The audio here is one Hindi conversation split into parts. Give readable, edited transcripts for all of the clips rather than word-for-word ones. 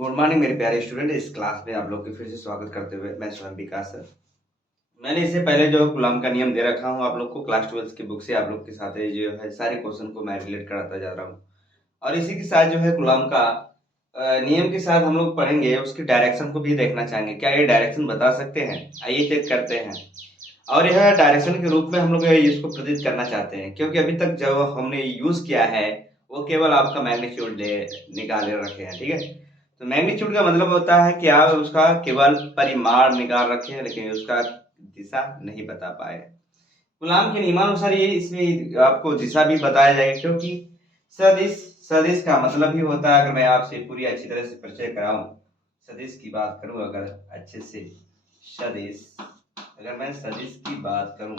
गुड मॉर्निंग मेरे प्यारे स्टूडेंट। इस क्लास में आप लोग के फिर से स्वागत करते हुए मैं स्वयं विकास सर। मैंने इससे पहले जो गुलाम का नियम दे रखा हूँ आप लोग को, क्लास 12 की बुक से आप लोग के साथ जो है सारे क्वेश्चन को मैं रिलेट कराता जा रहा हूँ। और इसी के साथ जो है गुलाम का नियम के साथ हम लोग पढ़ेंगे, उसकी डायरेक्शन को भी देखना चाहेंगे। क्या ये डायरेक्शन बता सकते हैं? आइए चेक करते हैं। और यह डायरेक्शन के रूप में हम लोग इसको प्रदर्शित करना चाहते हैं, क्योंकि अभी तक जो हमने यूज किया है वो केवल आपका मैग्नीट्यूड निकाले रखे हैं। ठीक है, तो मैग्नीट्यूड का मतलब होता है कि आप उसका केवल परिमाण निकाल रखे हैं, लेकिन उसका दिशा नहीं बता पाए। गुलाम के नियमानुसार ये इसमें आपको दिशा भी बताया जाएगा, क्योंकि सदिश सदिश का मतलब ही होता है, अगर मैं आपसे पूरी अच्छी तरह से परिचय कराऊं, सदिश की बात करूं अगर अच्छे से, सदिश अगर मैं सदिश की बात करूं,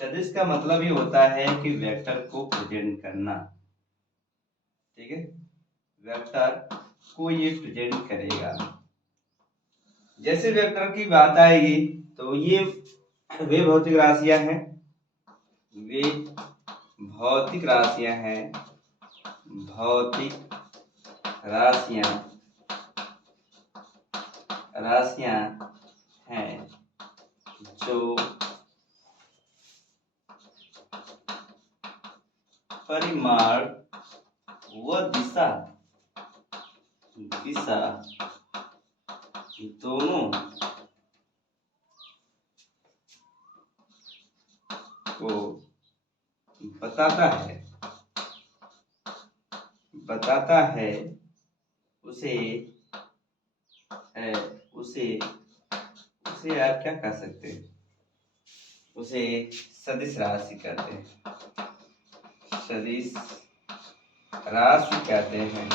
सदिश का मतलब ही होता है कि वेक्टर को प्रेजेंट करना। ठीक है, वेक्टर को ये प्रेजेंट करेगा। जैसे वेक्टर की बात आएगी तो ये वे भौतिक राशियां हैं, वे भौतिक राशियां हैं, भौतिक राशियां राशियां हैं जो परिमाण व दिशा दिशा दोनों को बताता है उसे उसे आप क्या कह सकते हैं, उसे सदिश राशि कहते हैं, सदिश राशि कहते हैं।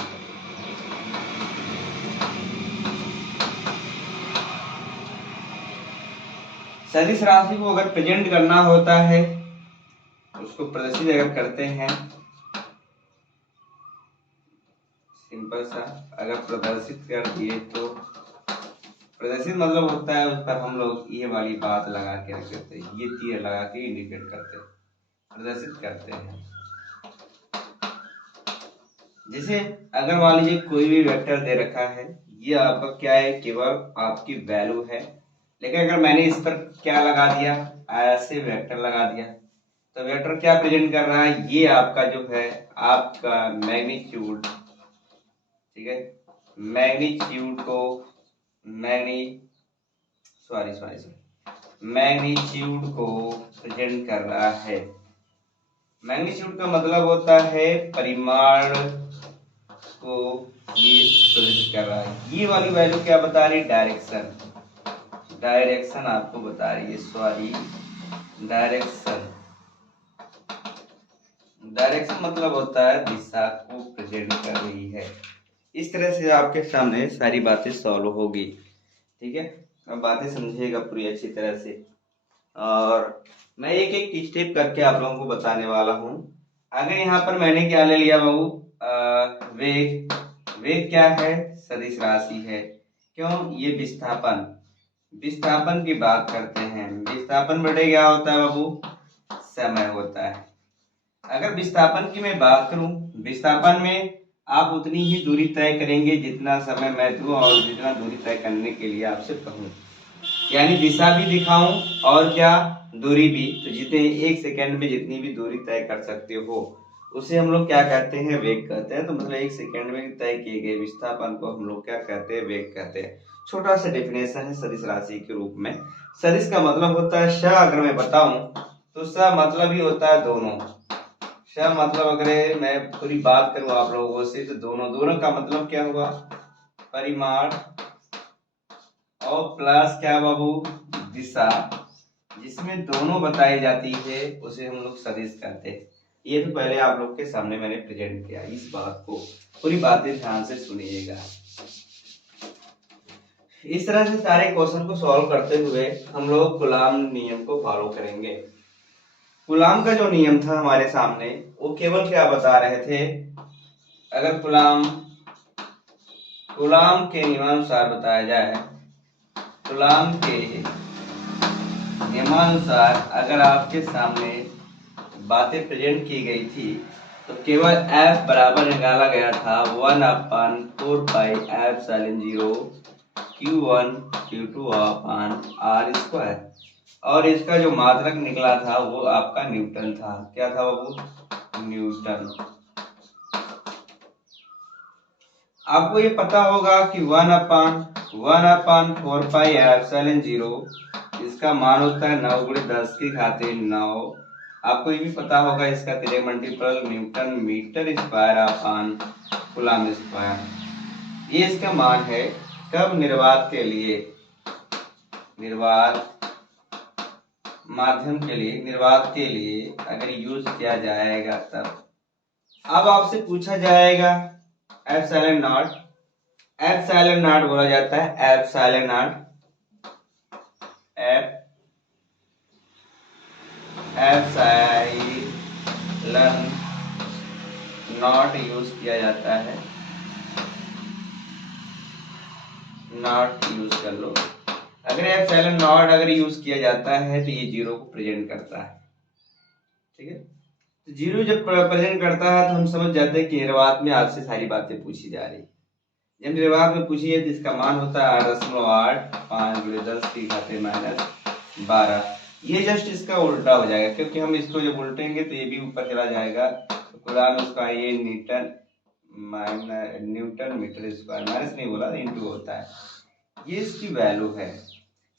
सदिश राशि को अगर प्रेजेंट करना होता है, उसको प्रदर्शित अगर करते हैं, सिंपल सा अगर प्रदर्शित कर दिए तो प्रदर्शित मतलब होता है उस पर हम लोग ये वाली बात लगा के रख देते हैं, ये तीर लगा के इंडिकेट करते हैं, प्रदर्शित करते हैं। जैसे अगर मान लीजिए कोई भी वेक्टर दे रखा है, ये आपका क्या है, केवल आपकी वैल्यू है, लेकिन अगर मैंने इस पर क्या लगा दिया, ऐसे वेक्टर लगा दिया, तो वेक्टर क्या प्रेजेंट कर रहा है, ये आपका जो है आपका मैग्नीट्यूड। ठीक है, मैग्नीट्यूड को मैग्नीट्यूड को प्रेजेंट कर रहा है। मैग्नीट्यूड का मतलब होता है परिमाण को ये प्रेजेंट कर रहा है। ये वाली वैल्यू क्या बता रही है, डायरेक्शन आपको बता रही है। डायरेक्शन मतलब होता है दिशा को प्रेजेंट कर रही है। इस तरह से आपके सामने सारी बातें सॉल्व होगी। ठीक है, अब बातें समझिएगा पूरी अच्छी तरह से, और मैं एक एक स्टेप करके आप लोगों को बताने वाला हूँ। अगर यहाँ पर मैंने क्या ले लिया बाबू, वेग। वेग क्या है, सदिश राशि है। क्यों, ये विस्थापन की बात करते हैं। विस्थापन बटे क्या होता है बाबू, समय होता है। अगर विस्थापन की मैं बात करूं, विस्थापन में आप उतनी ही दूरी तय करेंगे जितना समय मैं दूं और जितना दूरी तय करने के लिए आपसे कहूं, यानी दिशा भी दिखाऊं और क्या, दूरी भी। तो जितने 1 सेकेंड में जितनी भी दूरी तय कर सकते हो उसे हम लोग क्या कहते हैं, वेग कहते हैं। तो मतलब 1 सेकेंड में तय किए गए विस्थापन को हम लोग क्या कहते हैं, वेग कहते हैं। छोटा सा डेफिनेशन है सदिश राशि के रूप में। सदिश का मतलब होता है श, अगर मैं बताऊं तो स मतलब ही होता है दोनों। श मतलब अगर मैं पूरी बात करूं आप लोगों से तो दोनों का मतलब क्या हुआ, परिमाण, और प्लस क्या बाबू, दिशा। जिसमें दोनों बताई जाती है उसे हम लोग सदिश कहते हैं। ये तो पहले आप लोग के सामने मैंने प्रेजेंट किया, इस बात को पूरी बातें ध्यान से सुनिएगा। इस तरह से सारे क्वेश्चन को सॉल्व करते हुए हम लोग गुलाम नियम को फॉलो करेंगे। गुलाम का जो नियम था हमारे सामने, वो केवल क्या बता रहे थे, अगर गुलाम के नियमानुसार बताया जाए, गुलाम के नियमानुसार अगर आपके सामने बातें प्रेजेंट की गई थी तो केवल f बराबर निकाला गया था 1/4πε0 Q1 Q2 अपान R स्क्वायर, और इसका जो मात्रक निकला था वो आपका न्यूटन था। क्या था बाबू? न्यूटन। आपको ये पता होगा कि 1/4πε0 इसका मान होता है 9×10⁻⁹। आपको ये भी पता होगा इसका तिर्यक multiple newton metre square upon coulomb square. ये इसका मान है। कब? निर्वात के लिए, निर्वात माध्यम के लिए, निर्वात के लिए अगर यूज किया जाएगा तब। अब आपसे पूछा जाएगा एप्सिलॉन नॉट, एप्सिलॉन नॉट बोला जाता है, epsilon not, epsilon not use किया जाता है, नॉट यूज कर लो। अगर एप्सिलॉन नॉट अगर यूज किया जाता है तो ये जीरो को प्रेजेंट करता है, ठीक है। तो जीरो जब प्रेजेंट करता है तो हम समझ जाते हैं कि निर्वात में आपसे सारी बातें पूछी जा रही। जब निर्वात में पूछी है तो इसका मान होता है 8.8 5×10⁻⁻12। ये जस्ट इसका उल्टा हो जाएगा, क्योंकि हम इसको जब उल्टेंगे तो ये भी ऊपर चला जाएगा। तो कूलम उसका ये न्यूटन मीटर स्क्वायर, माइनस नहीं बोला, इनटू होता है। ये इसकी वैल्यू है।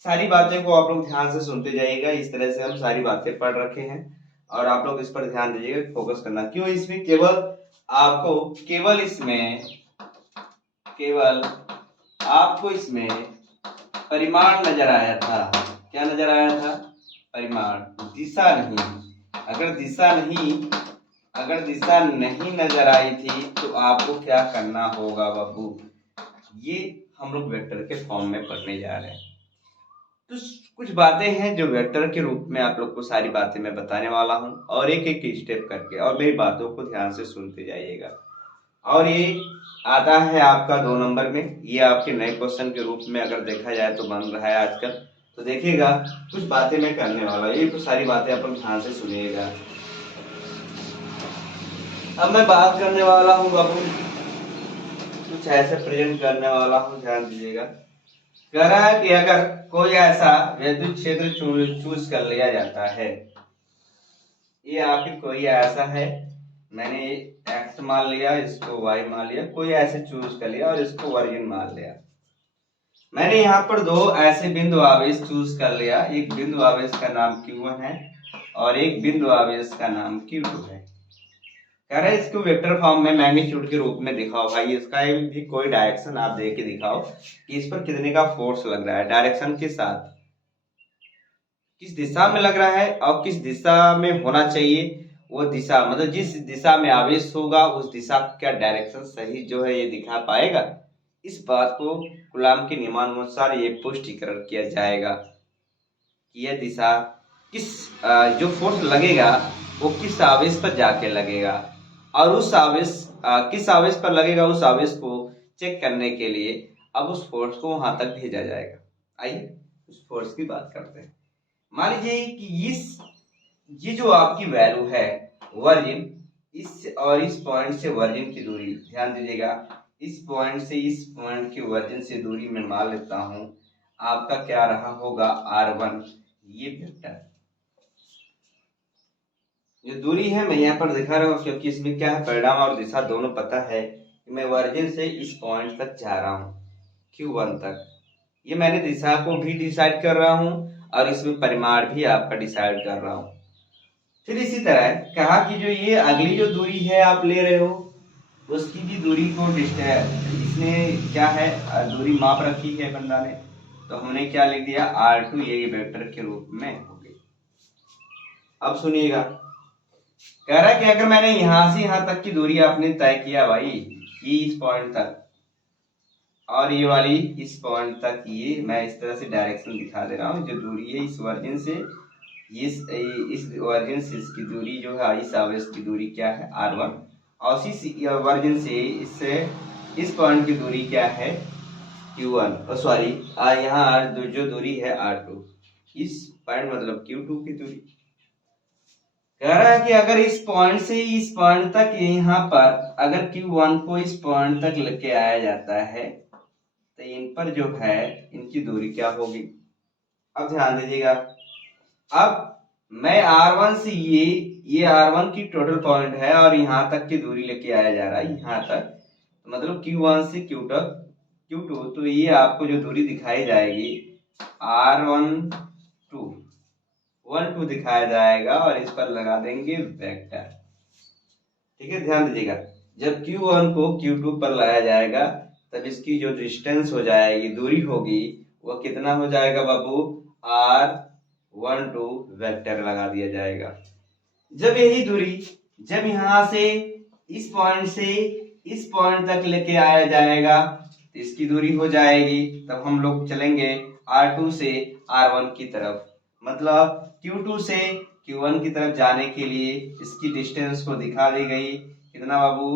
सारी बातें को आप लोग ध्यान से सुनते जाइएगा। इस तरह से हम सारी बातें पढ़ रखे हैं और आप लोग इस पर ध्यान दीजिएगा, फोकस करना। क्यों? इसमें केवल आपको आपको इसमें परिमाण नजर आया था। क्या नजर आया था? परिमाण, दिशा नहीं। अगर दिशा नहीं नजर आई थी तो आपको क्या करना होगा बाबू? ये हम लोग वेक्टर के फॉर्म में पढ़ने जा रहे हैं। तो कुछ बातें हैं जो वेक्टर के रूप में आप लोग को सारी बातें मैं बताने वाला हूं, और एक एक स्टेप करके, और मेरी बातों को ध्यान से सुनते जाइएगा। और ये आता है आपका 2 नंबर में। ये आपके नए क्वेश्चन के रूप में अगर देखा जाए तो बन रहा है आजकल। तो देखिएगा, कुछ बातें मैं करने वाला हूँ, ये कुछ सारी बातें आप लोग ध्यान से सुनिएगा। अब मैं बात करने वाला हूँ बाबू, कुछ ऐसे प्रेजेंट करने वाला हूँ, ध्यान दीजिएगा। कह रहा है कि अगर कोई ऐसा विद्युत क्षेत्र चूज कर लिया जाता है, ये आपकी कोई ऐसा है, मैंने एक्स मान लिया, इसको वाई मान लिया, कोई ऐसे चूज कर लिया और इसको वर्जिन मान लिया। मैंने यहाँ पर दो ऐसे बिंदु आवेश चूज कर लिया। एक बिंदु आवेश का नाम Q1 है और एक बिंदु आवेश का नाम Q2 है। कह रहे इसको वेक्टर फॉर्म में मैग्नीट्यूड के रूप में दिखाओ भाई। इसका भी कोई डायरेक्शन आप दे के दिखाओ कि इस पर कितने का फोर्स लग रहा है, डायरेक्शन के साथ, किस दिशा में लग रहा है और किस दिशा में होना चाहिए। वो दिशा मतलब जिस दिशा में आवेश होगा उस दिशा का डायरेक्शन सही जो है ये दिखा पाएगा। इस बात को कूलम के नियमानुसार ये पुष्टिकरण किया जाएगा कि यह दिशा किस जो फोर्स लगेगा वो किस आवेश पर जाके लगेगा, और उस आवेश किस आवेश पर लगेगा उस आवेश को चेक करने के लिए अब उस फोर्स को वहां तक भेजा जाएगा। आइए उस फोर्स की बात करते हैं। मान लीजिए कि ये जो आपकी वैल्यू है वर्जिन, इस और इस पॉइंट से वर्जिन की दूरी, ध्यान दीजिएगा, इस पॉइंट से इस पॉइंट की वर्जिन से दूरी मैं मान लेता हूं आपका क्या रहा होगा R1। ये वेक्टर जो दूरी है मैं यहाँ पर दिखा रहा हूँ, क्योंकि इसमें क्या है, परिणाम और दिशा दोनों पता है कि मैं वर्जिन से इस पॉइंट तक जा रहा हूँ Q1 तक। ये मैंने दिशा को भी डिसाइड कर रहा हूँ और इसमें परिमाण भी आपका डिसाइड कर रहा हूँ। फिर इसी तरह कहा कि जो ये अगली जो दूरी है आप ले रहे हो उसकी भी दूरी को इसने क्या है दूरी माप रखी है बंदा ने, तो हमने क्या लिख दिया R2, ये वेक्टर के रूप में हो गई। अब सुनिएगा, कह रहा है कि अगर मैंने यहां से यहां तक की दूरी आपने तय किया भाई, ये इस पॉइंट तक और ये वाली इस पॉइंट तक, ये मैं इस तरह से डायरेक्शन दिखा दे रहा हूँ। जो दूरी है इस वर्जिन से इस वर्जिन से इसकी दूरी जो है इस आवेश की दूरी क्या है R1, और इसी वर्जिन से इस पॉइंट की दूरी क्या है Q1, सॉरी यहाँ जो दूरी है R2, इस पॉइंट मतलब Q2 की दूरी। कह रहा है कि अगर इस पॉइंट से इस पॉइंट तक यहाँ पर अगर Q1 को इस पॉइंट तक लेके आया जाता है तो इन पर जो है इनकी दूरी क्या होगी। अब ध्यान दीजिएगा, अब मैं R1 से ये R1 की टोटल पॉइंट है और यहाँ तक की दूरी लेके आया जा रहा है यहाँ तक, तो मतलब Q1 से Q तक Q2, तो ये आपको जो दूरी दिखाई जाएगी R1 2 दिखाया जाएगा और इस पर लगा देंगे वेक्टर। ठीक है, ध्यान दीजिएगा, जब Q1 को Q2 पर लाया जाएगा तब इसकी जो डिस्टेंस हो जाएगी, दूरी होगी, वो कितना हो जाएगा बाबू, R12 वेक्टर लगा दिया जाएगा। जब यही दूरी जब यहां से इस पॉइंट तक लेके आया जाएगा तो इसकी दूरी हो जाएगी, तब हम लोग चलेंगे R2 से R1 की तरफ, मतलब Q2 से Q1 की तरफ जाने के लिए इसकी डिस्टेंस को दिखा दी गई, कितना बाबू,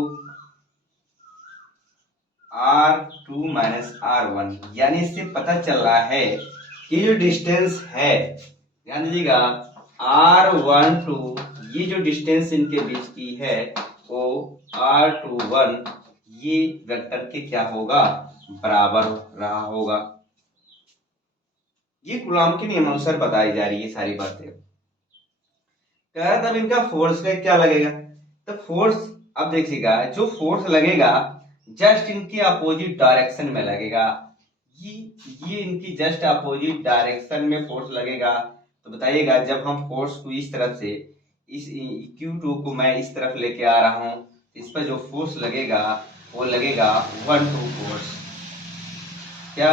R2 माइनस R1। यानी इससे पता चल रहा है कि जो डिस्टेंस है, ध्यान दीजिएगा, R12 ये जो डिस्टेंस इनके बीच की है वो R21 ये वेक्टर के क्या होगा, बराबर रहा होगा। ये कूलॉम के नियमानुसार बताई जा रही है सारी बातें। कह तब इनका फोर्स का क्या लगेगा, तो फोर्स, अब देखिएगा, जो फोर्स लगेगा जस्ट इनके अपोजिट डायरेक्शन में लगेगा, ये इनकी जस्ट अपोजिट डायरेक्शन में फोर्स लगेगा। तो बताइएगा, जब हम फोर्स को इस तरफ से इस Q2 को मैं इस तरफ लेके आ रहा हूं, इस पर जो फोर्स लगेगा वो लगेगा 1-2 फोर्स, क्या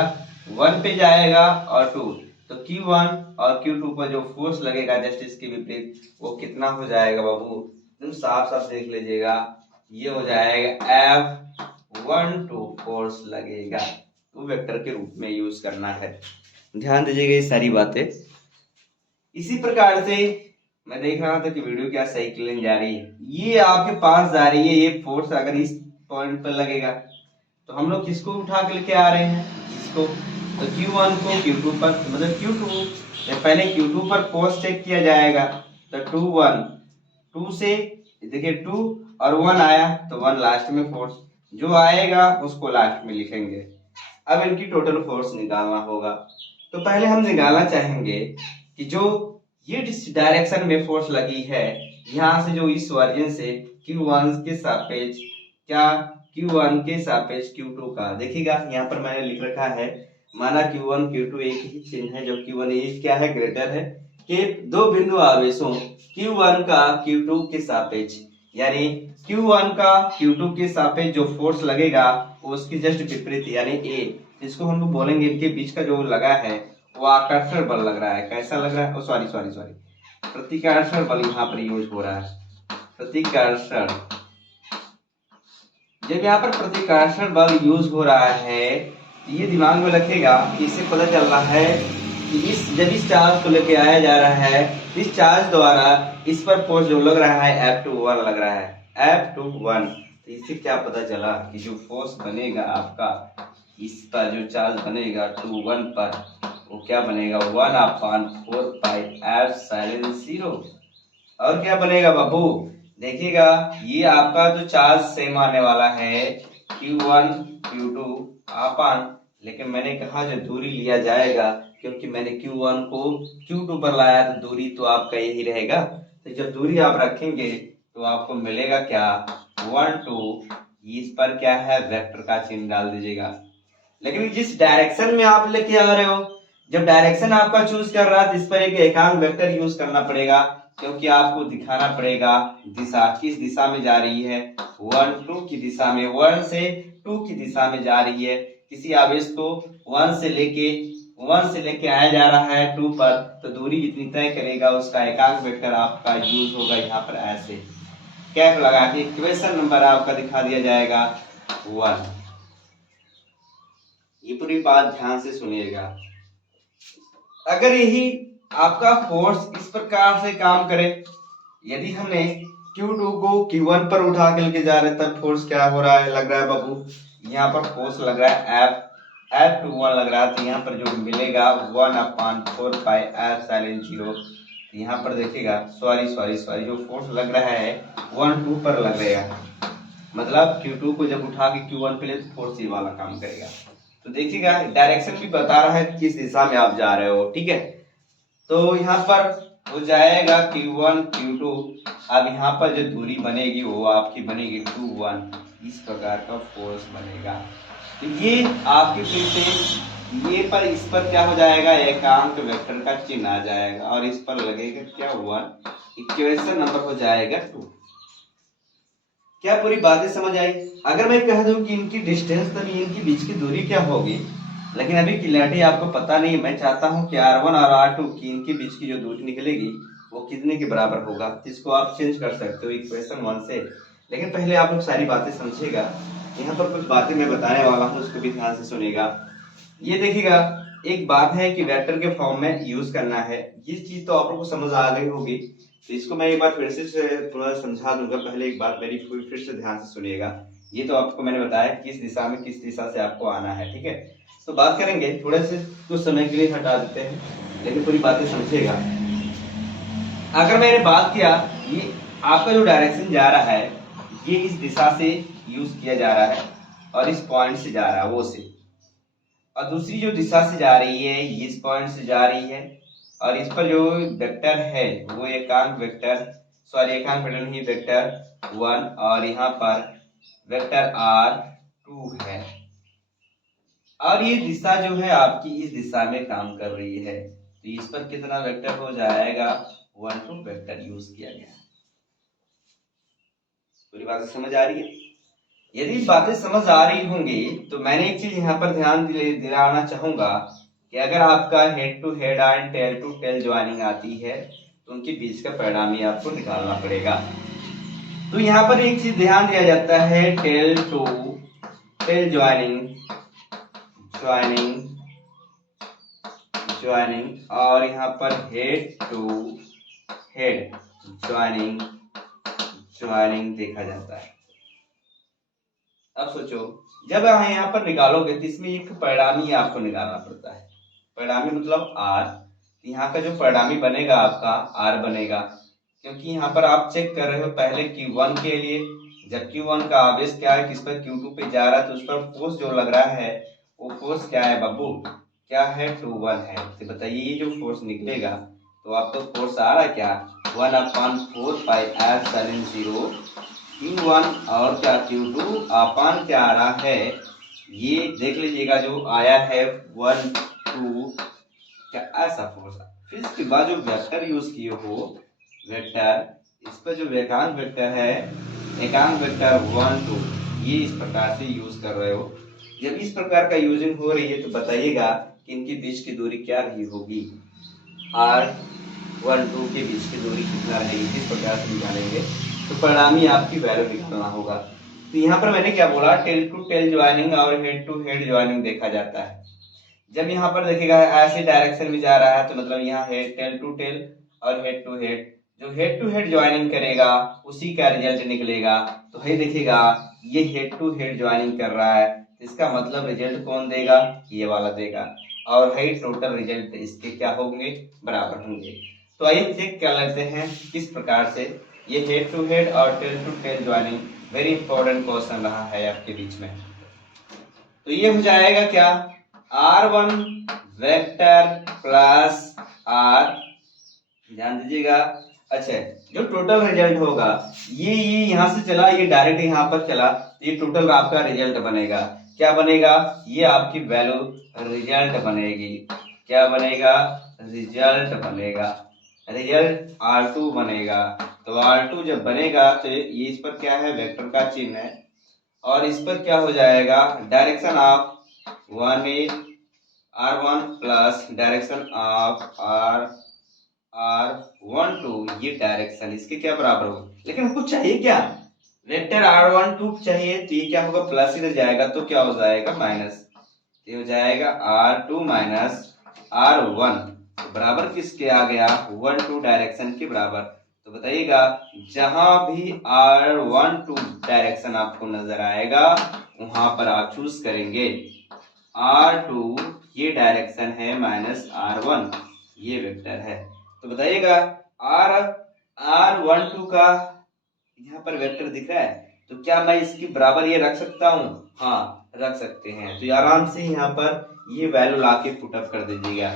1 पे जाएगा और 2, तो Q1 और Q2 पर जो फोर्स लगेगा जस्ट इसके विपरीत वो कितना हो जाएगा बाबू, तुम साफ साफ देख लीजिएगा, ये हो जाएगा F12 फोर्स लगेगा। तो वेक्टर के रूप में यूज करना है, ध्यान दीजिएगा ये सारी बातें। इसी प्रकार से मैं देख रहा था कि वीडियो क्या सही क्लीन जा रही है, ये आपके पास जा रही है, ये फोर्स अगर इस पॉइंट पर लगेगा तो हम लोग किसको उठा के लेके आ रहे हैं, इसको, तो Q1 को Q2 पर, मतलब Q2 पहले Q2 पर फोर्स चेक किया जाएगा, तो 2 से देखिए 2 और 1 आया तो 1 लास्ट में फोर्स जो आएगा उसको लास्ट में लिखेंगे। अब इनकी टोटल फोर्स निकालना होगा, तो पहले हम निकालना चाहेंगे कि जो ये डायरेक्शन में फोर्स लगी है यहाँ से, जो इस वर्जन से Q1 के सापेक्ष क्या, Q1 के सापेक्ष Q2 का, देखिएगा यहाँ पर मैंने लिख रखा है, माना Q1 Q2 एक ही चिन्ह है, जो Q1 ये क्या है, ग्रेटर है, कि दो बिंदु आवेशों Q1 का Q2 के सापेक्ष, यानी Q1 का Q2 के सापेक्ष जो फोर्स लगेगा वो उसकी जस्ट विपरीत, यानी A, जिसको हम लोग बोलेंगे इनके बीच का जो लगा है वो आकर्षण बल लग रहा है। कैसा लग रहा है, सॉरी प्रतिकर्षण बल यहाँ पर यूज हो रहा है, प्रतिकर्षण। जब यहाँ पर प्रतिकर्षण बल यूज हो रहा है ये दिमाग में रखेगा, इससे पता चल रहा है कि जब इस चार्ज को लेके आया जा रहा है, इस चार्ज द्वारा इस पर फोर्स जो लग रहा है F21 लग रहा है, F21। तो इससे क्या पता चला कि जो फोर्स बनेगा आपका, इसका जो चार्ज बनेगा 21 पर, वो क्या बनेगा, 1/4 पाई F0। और क्या बनेगा बाबू, देखिएगा ये आपका जो चार्ज सेम आने वाला है Q1 Q2 अपन, लेकिन मैंने कहा जो दूरी लिया जाएगा, क्योंकि मैंने Q1 को Q2 पर लाया तो दूरी तो आपका यही रहेगा, तो जब दूरी आप रखेंगे तो आपको मिलेगा क्या, 1-2, इस पर क्या है, वेक्टर का चिन्ह डाल दीजिएगा। लेकिन जिस डायरेक्शन में आप लेके आ रहे हो, जब डायरेक्शन आपका चूज कर रहा है तो इस पर एक एकांक वेक्टर यूज करना पड़ेगा, क्योंकि आपको दिखाना पड़ेगा दिशा किस दिशा में जा रही है, 1-2 की दिशा में, 1 से 2 की दिशा में जा रही है। किसी आवेश को 1 से लेके आया जा रहा है 2 पर, तो दूरी जितनी तय करेगा उसका एकांक वेक्टर आपका यूज होगा यहाँ पर ऐसे कैप लगा के, इक्वेशन नंबर आपका दिखा दिया जाएगा 1। ये पूरी बात ध्यान से सुनिएगा। अगर यही आपका फोर्स इस प्रकार से काम करे, यदि हमने Q2 को Q1 पर उठा के लेके जा रहे तब फोर्स क्या हो रहा है, लग रहा है बाबू, यहाँ पर फोर्स लग रहा है F21 लग रहा है, तो यहाँ पर जो मिलेगा 1/4 पाई F0। यहाँ पर देखिएगा सॉरी जो फोर्स लग रहा है 1 2 पर लग रहेगा, मतलब Q2 को जब उठा के Q1 पे ले तो फोर्स ये वाला काम करेगा। तो देखिएगा डायरेक्शन भी बता रहा है किस दिशा में आप जा रहे हो, ठीक है। तो यहाँ पर हो जाएगा Q1 Q2। अब यहाँ पर जो दूरी बनेगी वो आपकी बनेगी 2 1, इस प्रकार का फोर्स बनेगा। तो ये आपके फिर से ये पर इस पर क्या हो जाएगा, एकांक वेक्टर का चिन्ह आ जाएगा और इस पर लगेगा क्या 1, इक्वेशन नंबर हो जाएगा 2। क्या पूरी बातें समझ आई? अगर मैं कह दूं कि इनकी डिस्टेंस तभी इनकी बीच की दूरी क्या होगी, लेकिन अभी क्लियरिटी आपको पता नहीं। मैं चाहता हूं कि R1 और R2 की इनके बीच की जो दूरी निकलेगी वो कितने के बराबर होगा, जिसको आप चेंज कर सकते हो इक्वेशन 1 से। लेकिन पहले आप लोग सारी बातें समझिएगा। यहाँ पर कुछ बातें मैं बताने वाला हूँ, उसको भी ध्यान से सुनिएगा। ये देखिएगा, एक बात है कि वेक्टर के फॉर्म में यूज करना है, ये चीज तो आप लोग को समझ आ गई होगी। तो इसको मैं एक बार फिर से थोड़ा समझा दूंगा। पहले एक बात मेरी फिर से ध्यान से सुनिएगा। ये तो आपको मैंने बताया किस दिशा में किस दिशा से आपको आना है, ठीक है। तो बात करेंगे, थोड़े से कुछ समय के लिए हटा देते हैं, लेकिन पूरी बातें समझिएगा। अगर मैंने बात किया, ये आपका जो डायरेक्शन जा रहा है ये इस दिशा से यूज किया जा रहा है और इस पॉइंट से जा रहा है वो से, और दूसरी जो दिशा से जा रही है ये इस पॉइंट से जा रही है, और इस पर जो वेक्टर है वो एकांक वेक्टर नहीं, वेक्टर 1, और यहाँ पर वेक्टर R2 है। और ये दिशा जो है आपकी इस दिशा में काम कर रही है, तो इस पर कितना वेक्टर हो जाएगा, 1 2 वेक्टर यूज किया गया। पूरी बातें समझ आ रही है? यदि बातें समझ आ रही होंगी तो मैंने एक चीज यहाँ पर ध्यान दिलाना चाहूंगा कि अगर आपका head to head and tail to tail joining आती है तो उनके बीच का परिणाम ही आपको निकालना पड़ेगा। तो यहाँ पर एक चीज ध्यान दिया जाता है, टेल टू टेल ज्वाइनिंग और यहाँ पर हेड टू हेड ज्वाइनिंग देखा जाता है। अब सोचो, जब आप यहाँ पर निकालोगे तो इसमें एक परिणामी आपको निकालना पड़ता है। परिणामी मतलब R। यहाँ का जो परिणामी बनेगा आपका R बनेगा, क्योंकि यहाँ पर आप चेक कर रहे हो पहले Q1 के लिए, जब Q1 का आवेश क्या है किस पर Q2 पे जा रहा है, तो उस पर फोर्स जो लग रहा है वो फोर्स क्या है बाबू, क्या है 2 1 है। तो बताइए ये जो फोर्स निकलेगा तो आपको फोर्स आ रहा है क्या, 1/4πε0 Q1 और क्या Q2 अपान क्या आ रहा है, ये देख लीजिएगा जो आया है 1 2 क्या ऐसा फोर्स। फिर इसके बाद जो वेक्टर यूज किए हो वेक्टर, इस पर जो एकांक वेक्टर है, एकांक वेक्टर 1 2, ये इस प्रकार से यूज कर रहे हो। जब इस प्रकार का यूजिंग हो रही है तो बताइएगा कि इनके बीच की दूरी क्या रही होगी, R1 2 के बीच की दूरी कितना रहेगी, किस प्रकार से निकालेंगे तो परिणामी आपकी वैल्यू निकालना होगा। तो यहाँ पर मैंने क्या बोला, टेल टू टेल ज्वाइनिंग और हेड टू हेड ज्वाइनिंग देखा जाता है। जब यहाँ पर देखिएगा ऐसे डायरेक्शन में जा रहा है तो मतलब यहाँ हेड टेल टू टेल और हेड टू हेड, जो हेड टू हेड ज्वाइनिंग करेगा उसी का रिजल्ट निकलेगा। तो है देखिएगा ये हेड टू हेड ज्वाइनिंग कर रहा है, इसका मतलब रिजल्ट कौन देगा, ये वाला देगा, और है टोटल रिजल्ट इसके क्या होंगे, बराबर होंगे। तो आइए चेक कर लेते हैं किस प्रकार से ये हेड टू हेड और tail to tail joining very important question रहा है आपके बीच में। तो ये हो जाएगा क्या, R1 वेक्टर प्लस R, ध्यान दीजिएगा। अच्छा, जो टोटल रिजल्ट होगा ये यहाँ से चला, ये डायरेक्ट यहाँ पर चला, ये टोटल आपका रिजल्ट बनेगा, क्या बनेगा, ये आपकी वैल्यू रिजल्ट बनेगी, क्या बनेगा, रिजल्ट बनेगा, रिजल्ट R2 बनेगा। तो R2 जब बनेगा तो ये इस पर क्या है, वेक्टर का चिन्ह है, और इस पर क्या हो जाएगा, direction of R1 plus direction of R1 2, ये डायरेक्शन इसके क्या बराबर होगा। लेकिन हमको चाहिए क्या, वेक्टर R1 2 चाहिए, तो ये क्या होगा, प्लस इधर जाएगा तो क्या हो जाएगा, माइनस, ये हो जाएगा R2 माइनस R1, बराबर किसके आ गया, 1 2 डायरेक्शन के बराबर। तो बताइएगा जहां भी R1 2 डायरेक्शन आपको नजर आएगा वहां पर आप चूज करेंगे R2, ये डायरेक्शन है माइनस R1, ये वेक्टर है। तो बताइएगा आर R12 का यहाँ पर वेक्टर दिख रहा है, तो क्या मैं इसकी बराबर ये रख सकता हूँ? हाँ, रख सकते हैं। तो आराम से यहाँ पर ये वैल्यू लाके पुटअप कर दीजिएगा।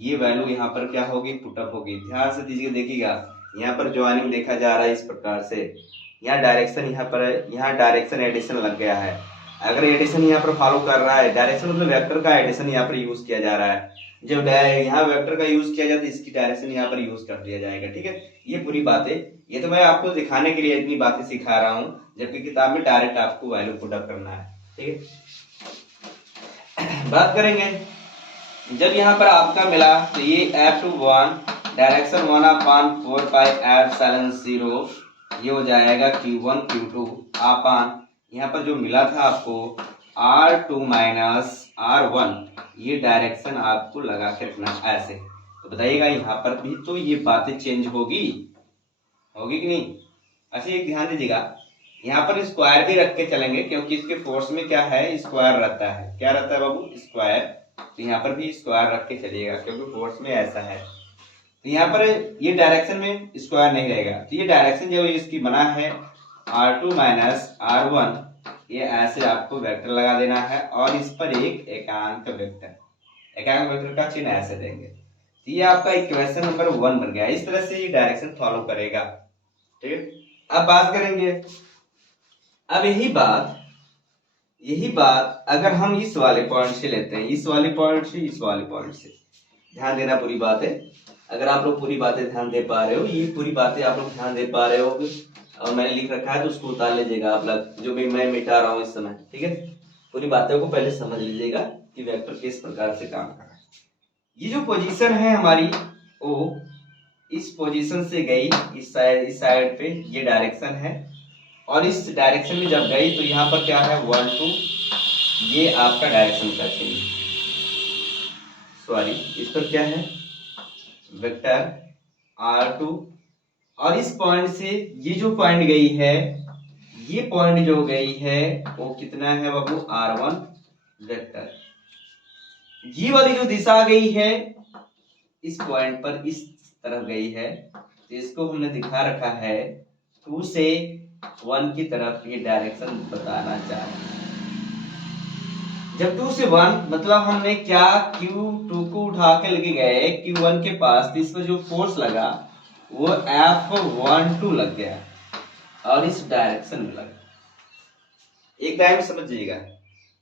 ये वैल्यू यहाँ पर क्या होगी? पुटअप होगी। ध्यान से दीजिए, देखिएगा यहाँ पर ज्वाइनिंग देखा जा रहा है इस प्रकार से। यहाँ डायरेक्शन यहाँ पर है, यहाँ डायरेक्शन एडिशन लग गया है। अगर एडिशन यहाँ पर फॉलो कर रहा है, डायरेक्शन मतलब वेक्टर का एडिशन यहाँ पर यूज किया जा रहा है। जब यहाँ वेक्टर का यूज किया जाता है, इसकी डायरेक्शन यहाँ पर यूज कर दिया जाएगा। ठीक है, ये पूरी बातें, ये तो मैं आपको दिखाने के लिए इतनी बातें सिखा रहा हूँ, जबकि किताब में डायरेक्ट आपको वैल्यू पुटअप करना है। ठीक है, बात करेंगे जब यहाँ पर आपका मिला तो ये F21 डायरेक्शन 1/4πε0 ये हो जाएगा Q1 Q2 अपान यहाँ पर जो मिला था आपको R2 माइनस R1, ये डायरेक्शन आपको लगा के रखना ऐसे। तो बताइएगा यहाँ पर भी तो ये बातें चेंज होगी कि नहीं? अच्छा, एक ध्यान दीजिएगा, यहाँ पर स्क्वायर भी रख के चलेंगे, क्योंकि इसके फोर्स में क्या है? स्क्वायर रहता है। क्या रहता है बाबू? स्क्वायर। तो यहाँ पर भी स्क्वायर रख के चलिएगा, क्योंकि फोर्स में ऐसा है। तो यहाँ पर ये डायरेक्शन में स्क्वायर नहीं रहेगा। तो ये डायरेक्शन जो इसकी बना है R2 माइनस R1, ये ऐसे आपको वेक्टर लगा देना है और इस पर एक एकांक वेक्टर का चिन्ह ऐसे देंगे। तो ये आपका इक्वेशन नंबर 1 बन गया। इस तरह से ये डायरेक्शन फॉलो करेगा। ठीक है, अब बात करेंगे, अब यही बात अगर हम इस वाले पॉइंट से लेते हैं, इस वाले पॉइंट से ध्यान देना पूरी बात है। अगर आप लोग पूरी बातें ध्यान दे पा रहे हो, ये पूरी बातें आप लोग ध्यान दे पा रहे हो, और मैंने लिख रखा है तो उसको उतार लीजिएगा आप लोग, जो भी मैं मिटा रहा हूँ इस समय। ठीक है, पूरी बातों को पहले समझ लीजिएगा कि वेक्टर किस प्रकार से काम कर रहा है। ये जो पोजीशन है हमारी, वो इस पोजीशन से गई इस साइड पे, ये डायरेक्शन है, और इस डायरेक्शन में जब गई तो यहाँ पर क्या है? 1 2, ये आपका डायरेक्शन का चिन्ह, सॉरी इस पर क्या है? वेक्टर R2, और इस पॉइंट से ये जो पॉइंट गई है, ये पॉइंट जो गई है वो कितना है बाबू? R1 vector. ये वाली जो दिशा गई है इस पॉइंट पर इस तरफ गई है, तो इसको हमने दिखा रखा है 2 से 1 की तरफ ये डायरेक्शन बताना चाहिए। जब 2 से 1 मतलब हमने क्या? Q2 को उठा के लेके गए Q1 के पास, तो इस पर जो फोर्स लगा वो F12 लग गया और इस डायरेक्शन में लगा। एक टाइम समझिएगा,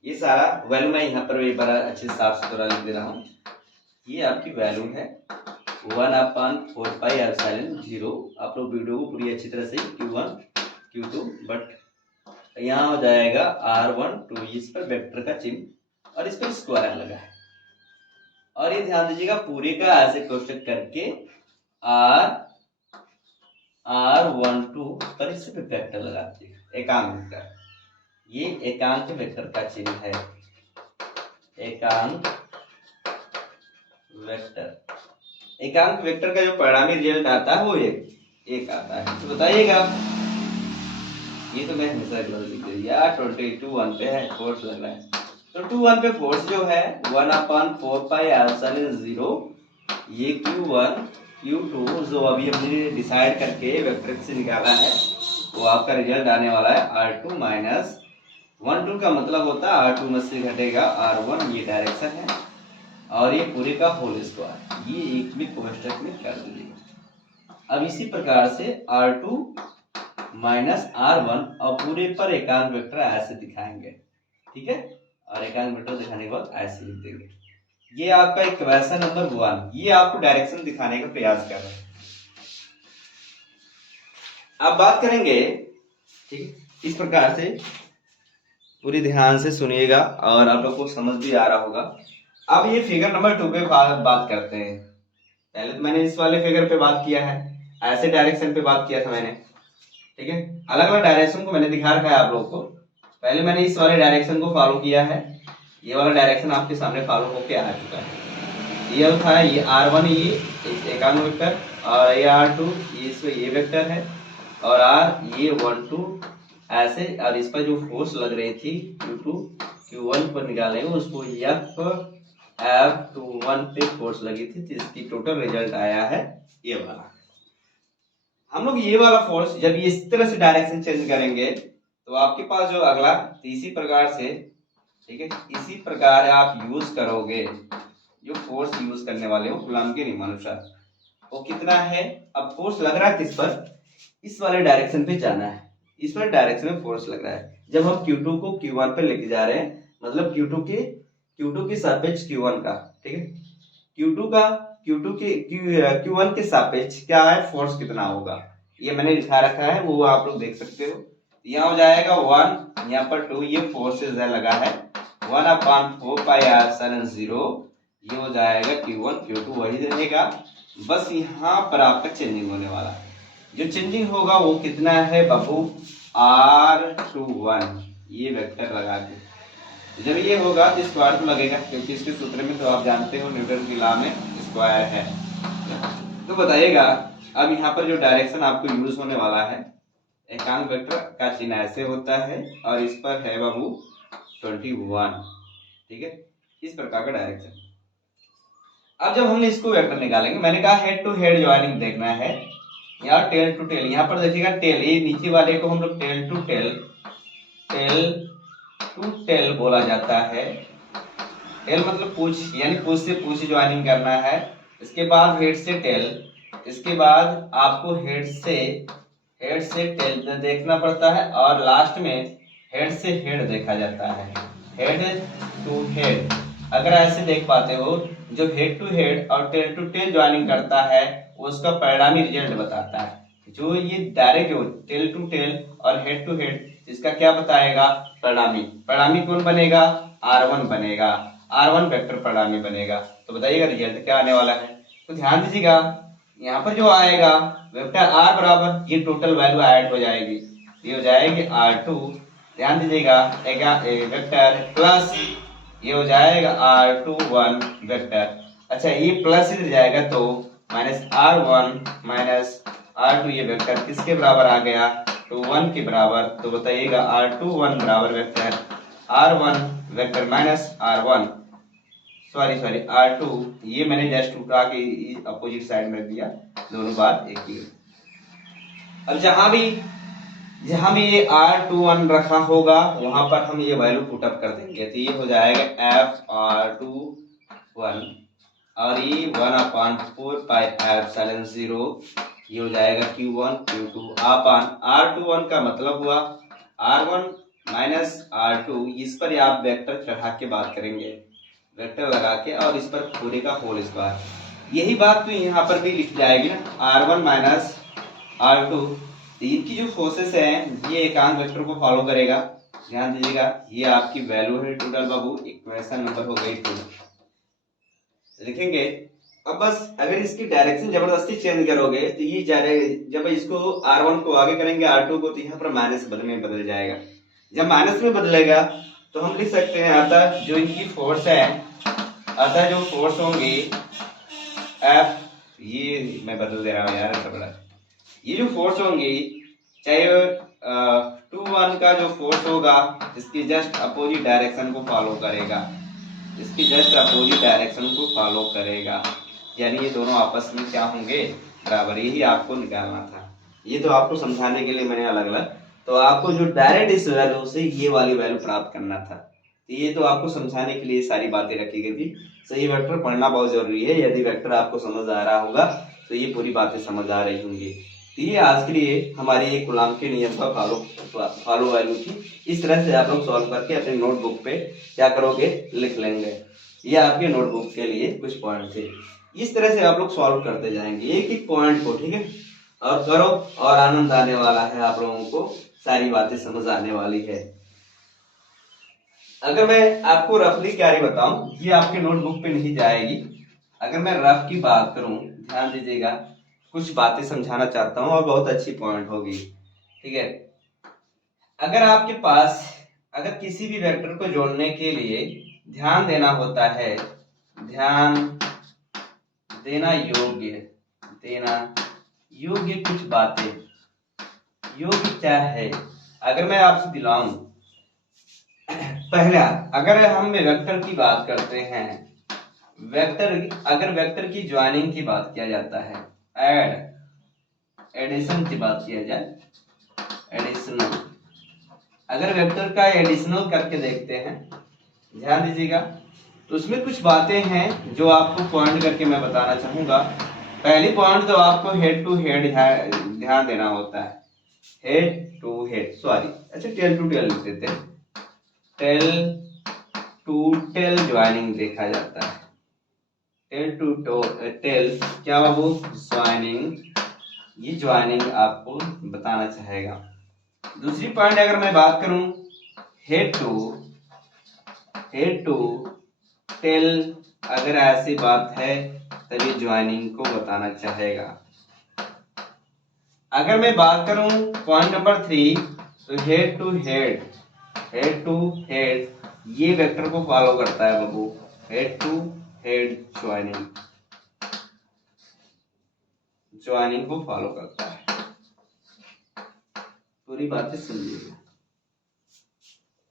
ये सारा वैल्यू मैं यहाँ पर एक बार अच्छे साफ सुथरा लिख दे रहा हूँ। ये आपकी वैल्यू है 1/4πε0। आप लोग वीडियो को पूरी अच्छी तरह से Q1 Q2, बट यहाँ हो जाएगा R12, इस पर वेक्टर का चिन्ह और इस पर स्क्वायर लगा है। और ये ध्यान दीजिएगा, पूरे का ऐसे कोष्टक करके R12 पर इस पे वेक्टर लगा दीजिएगा, एकांक वेक्टर। ये एकांक वेक्टर का चिन्ह है, एकांक वेक्टर। एकांक वेक्टर का जो परिणामी रिजल्ट आता है वो एक आता है। तो बताइएगा, ये तो मैं हमेशा लिख दिया 22 पे है, फोर्स लग रहा है, तो 2 1 पे फोर्स जो है 1/4πε0, ये Q1 Q2 जो अभी हमने डिसाइड करके वेक्टर से निकाला है, वो आपका रिजल्ट आने वाला है R2 माइनस 1 2 का मतलब होता है R2 में से घटेगा R1, ये डायरेक्शन है, और ये पूरे का होल स्क्वायर, ये एक भी कोष्टक में कर दीजिएगा। अब इसी प्रकार से R2 माइनस R1 और पूरे पर एकांक वेक्टर ऐसे दिखाएंगे। ठीक है, और एकांक वेक्टर दिखाने के बाद ऐसे लिख देंगे। ये आपका इक्वेशन नंबर 1, ये आपको डायरेक्शन दिखाने का प्रयास कर रहे हैं। अब बात करेंगे, ठीक, इस प्रकार से पूरी ध्यान से सुनिएगा और आप लोग को समझ भी आ रहा होगा। अब ये फिगर नंबर 2 पे बात करते हैं। पहले तो मैंने इस वाले फिगर पे बात किया है, ऐसे डायरेक्शन पे बात किया था मैंने। ठीक है, अलग अलग डायरेक्शन को मैंने दिखा रखा है आप लोग को। पहले मैंने इस वाले डायरेक्शन को फॉलो किया है, ये वाला डायरेक्शन आपके सामने फॉलो होके आ चुका है। ये था, ये R1 ये एकांक वेक्टर, और ये R2 ये वेक्टर है, और R ये 1 2 ऐसे, और इस पर जो फोर्स लग रही थी Q2 Q1 पर निकालेंगे उसको F21 पे फोर्स लगी थी, तो इसकी टोटल रिजल्ट आया है ये वाला। हम लोग ये वाला फोर्स जब ये इस तरह से डायरेक्शन चेंज करेंगे तो आपके पास जो अगला इसी प्रकार से, ठीक है, इसी प्रकार आप यूज करोगे, जो फोर्स यूज करने वाले हो कूलम्ब के नियमानुसार वो कितना है। अब फोर्स लग रहा है किस पर, इस वाले डायरेक्शन पे जाना है, इस वाले डायरेक्शन में फोर्स लग रहा है। जब हम Q2 को Q1 पे लेके जा रहे हैं, मतलब Q2 के सापेक्ष Q1 का, ठीक है, Q1 के सापेक्ष क्या है फोर्स कितना होगा, ये मैंने लिखा रखा है, वो आप लोग देख सकते हो। यहाँ हो जाएगा 1, यहाँ पर 2, ये फोर्सेज लगा है 1/4πr/0, ये हो जाएगा Q1 Q2 वही रहेगा, बस यहाँ पर आपका चेंजिंग होने वाला है। जो चेंजिंग होगा वो कितना है बाबू, R21, ये वेक्टर लगा के जब ये होगा तो स्क्वायर तो लगेगा, क्योंकि इसके सूत्र में तो आप जानते हो न्यूटन की लॉ में स्क्वायर है। तो बताइएगा अब यहाँ पर जो डायरेक्शन आपको यूज होने वाला है, एकांक वेक्टर का चिन्ह ऐसे होता है और इस पर है बाबू 21, ठीक है, इस प्रकार का डायरेक्शन। अब जब हमने इसको वेक्टर निकालेंगे, मैंने कहा हेड टू हेड ज्वाइनिंग देखना है या टेल टू टेल, यहाँ पर देखिएगा टेल, ये नीचे वाले को हम लोग टेल टू टेल बोला जाता है। टेल मतलब पूछ, यानी पूछ से पूछ ज्वाइनिंग करना है। इसके बाद हेड से टेल, इसके बाद आपको हेड से टेल देखना पड़ता है और लास्ट में हेड से हेड देखा जाता है, हेड टू हेड। अगर ऐसे देख पाते हो, जो हेड टू हेड और टेल टू टेल ज्वाइनिंग करता है उसका परिणामी रिजल्ट बताता है। जो ये डायरेक्ट टेल टू टेल और हेड टू हेड, इसका क्या बताएगा, परिणामी कौन बनेगा, R1 बनेगा, R1 वेक्टर परिणामी बनेगा। तो बताइएगा रिजल्ट क्या आने वाला है। तो ध्यान दीजिएगा, यहाँ पर जो आएगा वेक्टर R बराबर, ये टोटल वैल्यू ऐड हो जाएगी, ये हो जाएगी R2, ध्यान दीजिएगा, वेक्टर प्लस ये हो जाएगा R21 वेक्टर। अच्छा ये प्लस इधर जाएगा तो माइनस R1 माइनस R2, ये वेक्टर किसके बराबर आ गया, तो 1 के बराबर। तो बताइएगा R21 बराबर vector R1 vector minus R1, sorry R2, ये मैंने जस्ट उठा के अपोजिट साइड में रख दिया, दोनों बात एक ही। अब जहां भी ये R21 रखा होगा वहां पर हम ये वैल्यू पुट अप कर देंगे, तो ये हो जाएगा FR21 और ये 1/4πr/0, ये हो जाएगा Q1 Q2 अपन R21 का मतलब हुआ R1 माइनस R2, इस पर आप वेक्टर चढ़ा के बात करेंगे, वेक्टर लगा के, और इस पर पूरे का होल स्क्वायर। यही बात तो यहाँ पर भी लिख जाएगी ना, R1 माइनस R2, इनकी जो फोर्सेस हैं ये एकांक वेक्टर को फॉलो करेगा। ध्यान दीजिएगा, ये आपकी वैल्यू है टोटल बाबू, इक्वेशन नंबर हो गई 2, लिखेंगे। अब बस अगर इसकी डायरेक्शन जबरदस्ती चेंज करोगे तो ये जब इसको R1 को आगे करेंगे R2 को, तो यहाँ पर माइनस में बदल जाएगा। जब माइनस में बदलेगा तो हम लिख सकते हैं, अतः जो इनकी फोर्स है, अतः जो फोर्स होंगी F, ये मैं बदल दे रहा हूँ यार, बड़ा ये जो फोर्स होंगी, चाहे 2-1 का जो फोर्स होगा इसकी जस्ट अपोजिट डायरेक्शन को फॉलो करेगा, इसकी जस्ट अपोजिट डायरेक्शन को फॉलो करेगा, यानी ये दोनों आपस में क्या होंगे, बराबर। यही आपको निकालना था, ये तो आपको समझाने के लिए मैंने अलग अलग, तो आपको जो डायरेक्ट इस वैल्यू से ये वाली वैल्यू प्राप्त करना था, तो ये तो आपको समझाने के लिए सारी बातें रखी गई थी। सही वेक्टर पढ़ना बहुत जरूरी है, यदि वेक्टर आपको समझ आ रहा होगा तो ये पूरी बातें समझ आ रही होंगी। तो ये आज के लिए हमारी एक कूलम्ब के नियम का फॉलो वैल्यू थी। इस तरह से आप लोग सॉल्व करके अपने नोटबुक पे क्या करोगे, लिख लेंगे। ये आपके नोटबुक के लिए कुछ पॉइंट थे, इस तरह से आप लोग सॉल्व करते जाएंगे एक एक पॉइंट को, ठीक है, और करो, और आनंद आने वाला है, आप लोगों को सारी बातें समझ आने वाली है। अगर मैं आपको रफली क्या बताऊं, ये आपके नोटबुक पे नहीं जाएगी। अगर मैं रफ की बात करूं, ध्यान दीजिएगा, कुछ बातें समझाना चाहता हूं और बहुत अच्छी पॉइंट होगी, ठीक है। अगर आपके पास, अगर किसी भी वेक्टर को जोड़ने के लिए ध्यान देना होता है, ध्यान देना योग्य कुछ बातें, योग्य क्या है, अगर मैं आपसे दिलाऊं, पहला, अगर हम वेक्टर की बात करते हैं, अगर वेक्टर की ज्वाइनिंग की बात किया जाता है, ऐड एडिशन की बात किया जाए, एडिशनल, अगर वेक्टर का एडिशनल करके देखते हैं, ध्यान दीजिएगा, तो उसमें कुछ बातें हैं जो आपको पॉइंट करके मैं बताना चाहूंगा। पहली पॉइंट तो आपको हेड टू हेड ध्यान देना होता है, हेड टू हेड, सॉरी अच्छा टेल टू टेल लिख देते हैं, टेल टू टेल ज्वाइनिंग देखा जाता है, टेल टू टेल क्या बाबू, ज्वाइनिंग, ये ज्वाइनिंग आपको बताना चाहेगा। दूसरी पॉइंट अगर मैं बात करूं, हेड टू टेल, अगर ऐसी बात है तभी ज्वाइनिंग को बताना चाहेगा। अगर मैं बात करूं पॉइंट नंबर 3, तो हेड टू हेड ये वेक्टर को फॉलो करता है बाबू, हेड टू हेड ज्वाइनिंग को फॉलो करता है। पूरी बातें सुनिएगा,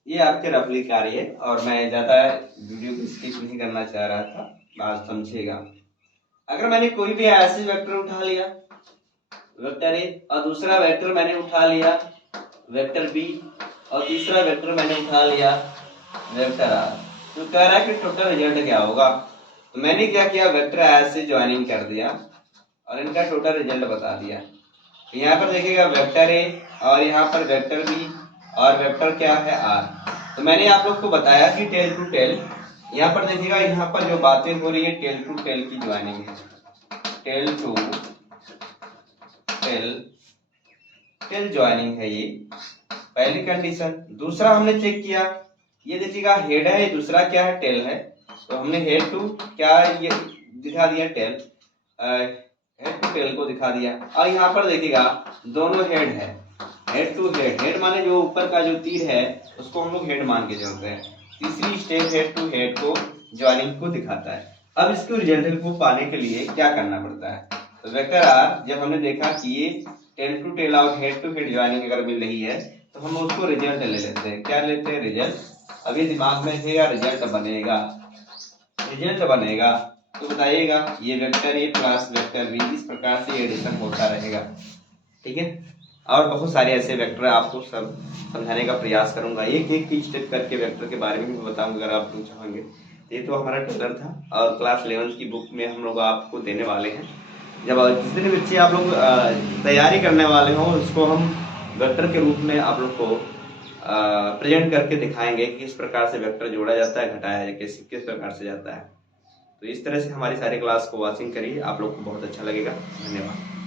ये आपके रफली कार्य है और मैं ज्यादा वीडियो को स्किप नहीं करना चाह रहा था, बात समझिएगा। अगर मैंने कोई भी ऐसे वेक्टर उठा लिया, वेक्टर ए, और दूसरा वेक्टर मैंने उठा लिया वेक्टर बी, और तीसरा वेक्टर मैंने उठा लिया वेक्टर आर, तो कह रहा है कि टोटल रिजल्ट क्या होगा। तो मैंने क्या किया, वेक्टर ऐसे ज्वाइनिंग कर दिया और इनका टोटल रिजल्ट बता दिया। तो यहाँ पर देखिएगा वेक्टर ए और यहाँ पर वेक्टर बी और वेक्टर क्या है आर। तो मैंने आप लोग को बताया कि टेल टू टेल, यहाँ पर देखिएगा यहाँ पर जो बातें हो रही है टेल टू टेल की ज्वाइनिंग है, टेल टू टेल ज्वाइनिंग है, ये पहली कंडीशन। दूसरा हमने चेक किया, ये देखिएगा हेड है, दूसरा क्या है, टेल है, तो हमने हेड टू क्या ये दिखा दिया, टेल, हेड टू टेल को दिखा दिया। और यहाँ पर देखिएगा दोनों हेड है, हेड टू हेड माने जो ऊपर का जो तीर है उसको हम लोग हेड मान के चलते हैं। तीसरी स्टेप हेड टू हेड को ज्वाइनिंग को दिखाता है। अब इसको रिजल्ट को पाने के लिए क्या करना पड़ता है, तो वेक्टर आर जब हमने देखा कि ये टेल टू टेल और हेड टू हेड ज्वाइनिंग अगर मिल रही है तो हम उसको रिजल्ट ले लेते हैं। क्या लेते हैं, रिजल्ट। अभी दिमाग में रहेगा रिजल्ट बनेगा, तो बताइएगा ये vector A plus vector B, इस प्रकार से एडिशन होता रहेगा, ठीक है। और बहुत सारे ऐसे वेक्टर आपको सब समझाने का प्रयास करूंगा, एक एक स्टेप करके वेक्टर के बारे में भी बताऊंगा अगर आप लोग चाहेंगे। ये तो हमारा टेलर था और क्लास 11 की बुक में हम लोग आपको देने वाले हैं। जब जिस दिन बच्चे आप लोग तैयारी करने वाले हो उसको हम वेक्टर के रूप में आप लोग को प्रेजेंट करके दिखाएंगे कि किस प्रकार से वेक्टर जोड़ा जाता है, घटाया है, किस प्रकार से जाता है। तो इस तरह से हमारी सारी क्लास को वॉचिंग करिए, आप लोग को बहुत अच्छा लगेगा। धन्यवाद।